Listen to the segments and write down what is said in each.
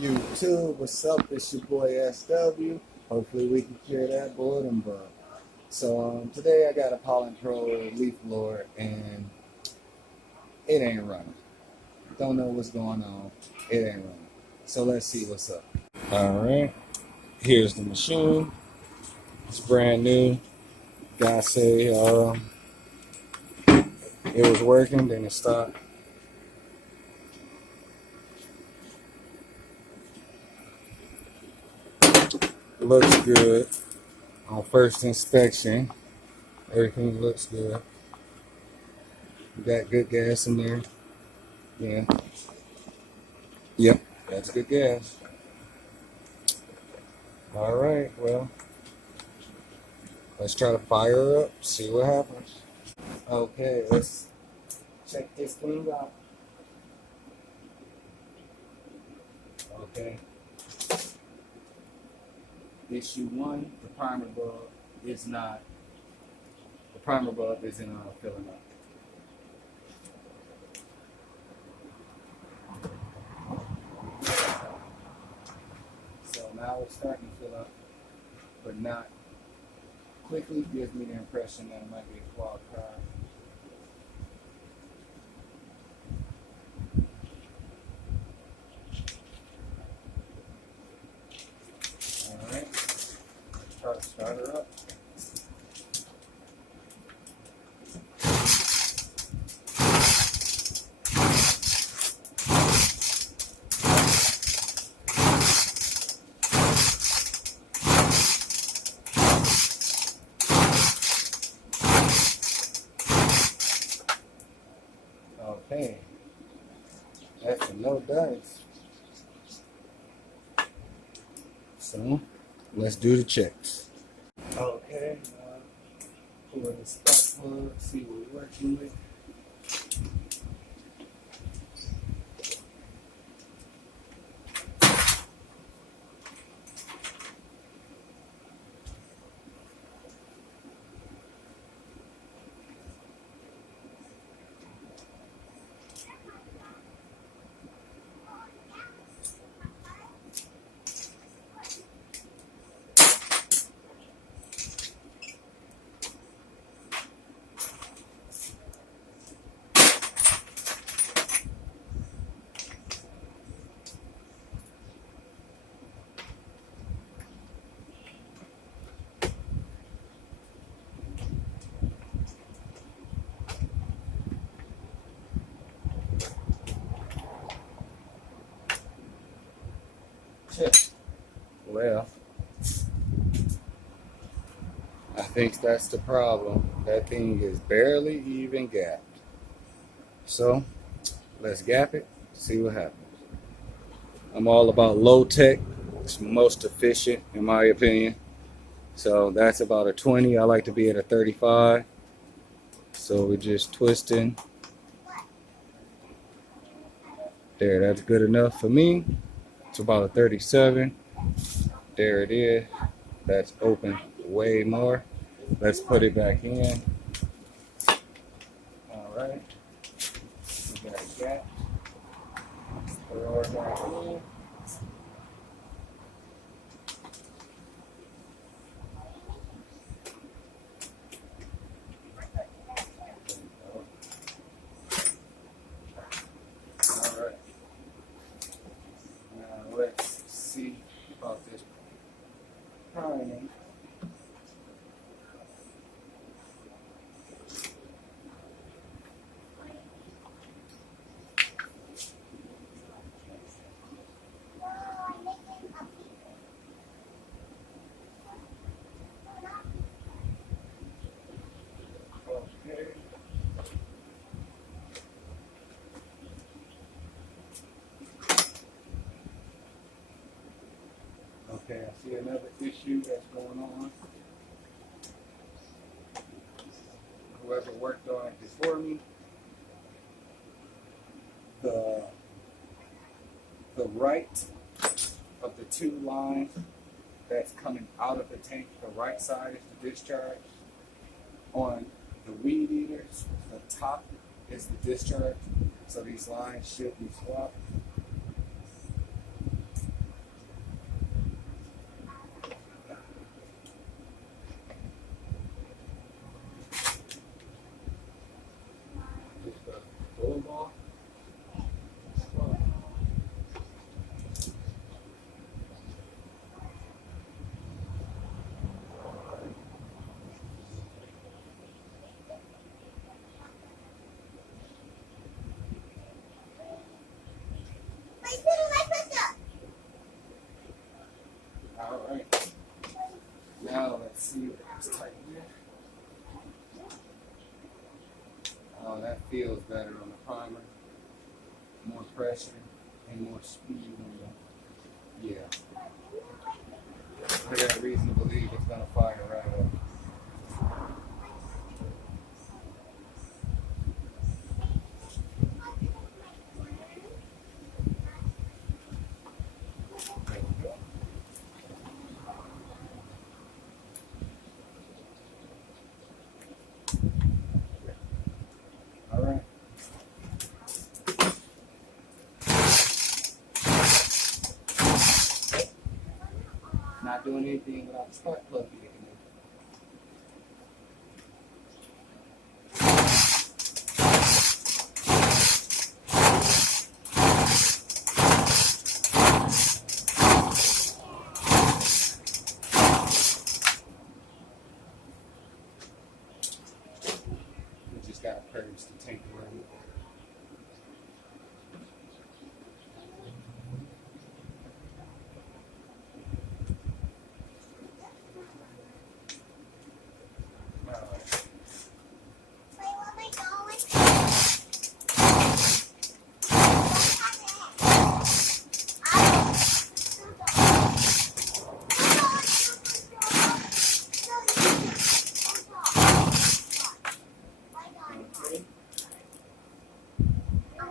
YouTube, what's up? It's your boy SW. Hopefully we can cure that boredom bug. So today I got a Pollen Pro leaf blower and it ain't running. Don't know what's going on. It ain't running. So let's see what's up. Alright, here's the machine. It's brand new. Guy say it was working, then it stopped. Looks good. On first inspection, everything looks good. Got good gas in there. Yeah. Yep, that's good gas. Alright, well, let's try to fire her up, see what happens. Okay, let's check this thing out. Okay. Issue 1, the primer bulb isn't filling up. So now it's starting to fill up, but not quickly. Gives me the impression that it might be a clogged car. Alright, let's try to start her up. Okay, that's a no dice. So let's do the checks. Okay, pull the spark plug, see what we're working with. Well, I think that's the problem. That thing is barely even gapped. So let's gap it, see what happens. I'm all about low tech. It's most efficient in my opinion. So that's about a 20. I like to be at a 35. So we're just twisting. There, that's good enough for me. It's about a 37. There it is. That's open way more. Let's put it back in. Alright. We got a gap. Throw it back in. Alright. Now let's see about this priming. Okay, I see another issue that's going on. Whoever worked on it before me, the right of the two lines that's coming out of the tank, the right side is the discharge. On the weed eaters, the top is the discharge. So these lines should be swapped. feels better on the primer. More pressure and more speed on the, yeah. I got reason to believe it's gonna fire right up. There we go. All right. Not doing anything without the spark plug kicking in. We just got to purge the tank around it.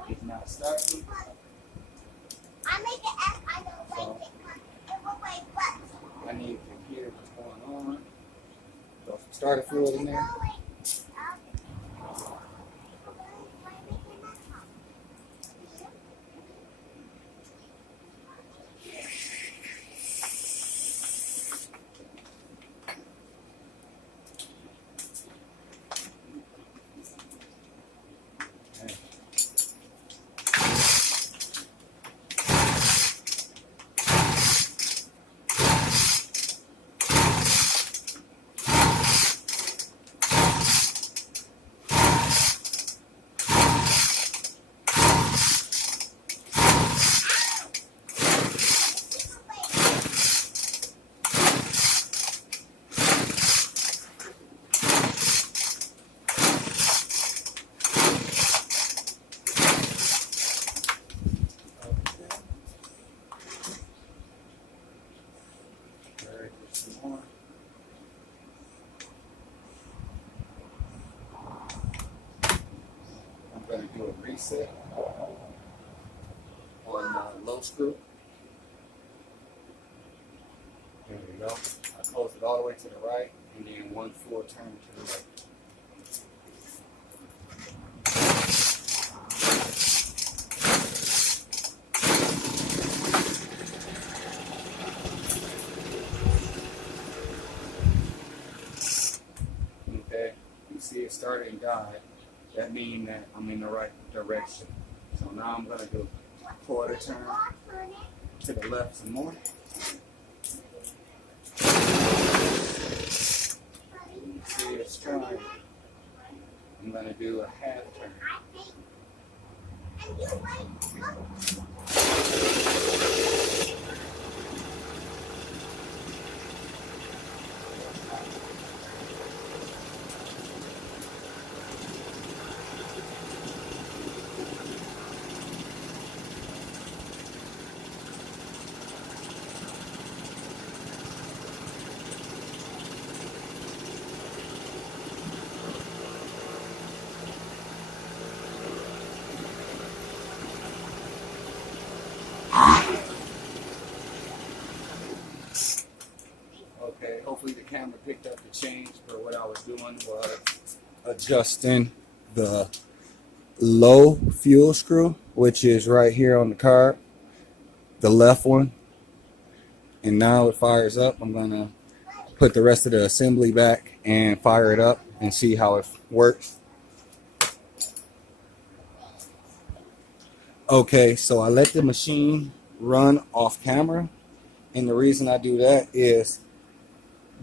It's not starting. So I need to hear what's going on. Throw some starter fluid in there. I'm going to do a reset on the low screw. There we go. I close it all the way to the right and then one full turn to the left. Okay, you see it started and died. That means that I'm in the right direction. So now I'm going to do a quarter turn to the left some more. You see it's trying. I'm going to do a half turn. Okay, hopefully the camera picked up the change, but what I was doing was adjusting the low fuel screw, which is right here on the card, the left one. And now it fires up. I'm gonna put the rest of the assembly back and fire it up and see how it works. Okay, so I let the machine run off camera, and the reason I do that is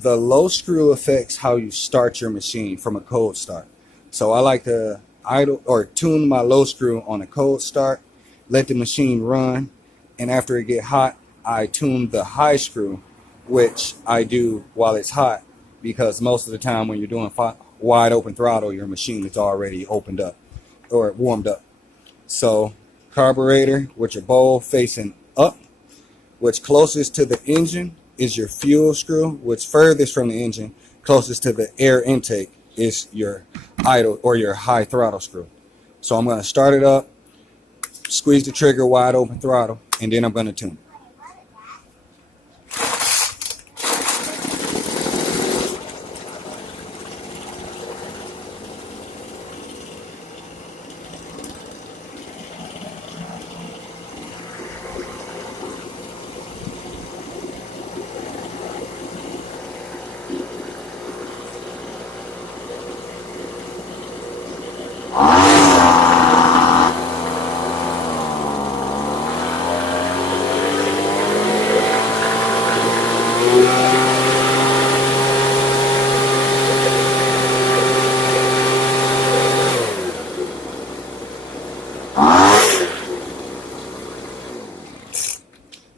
the low screw affects how you start your machine from a cold start. So I like to idle or tune my low screw on a cold start, let the machine run, and after it get hot, I tune the high screw, which I do while it's hot, because most of the time when you're doing wide open throttle, your machine is already opened up. or warmed up. So carburetor with your bowl facing up, which closest to the engine is your fuel screw, which furthest from the engine, closest to the air intake is your idle or your high throttle screw. So I'm going to start it up, squeeze the trigger, wide open throttle, and then I'm going to tune it.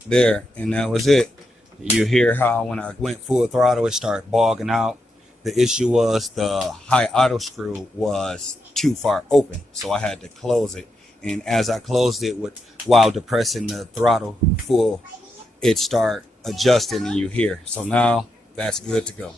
There, and that was it. You hear how when I went full throttle it started bogging out. The issue was the high auto screw was too far open, so I had to close it, and as I closed it while depressing the throttle full, it start adjusting and you hear. So now that's good to go.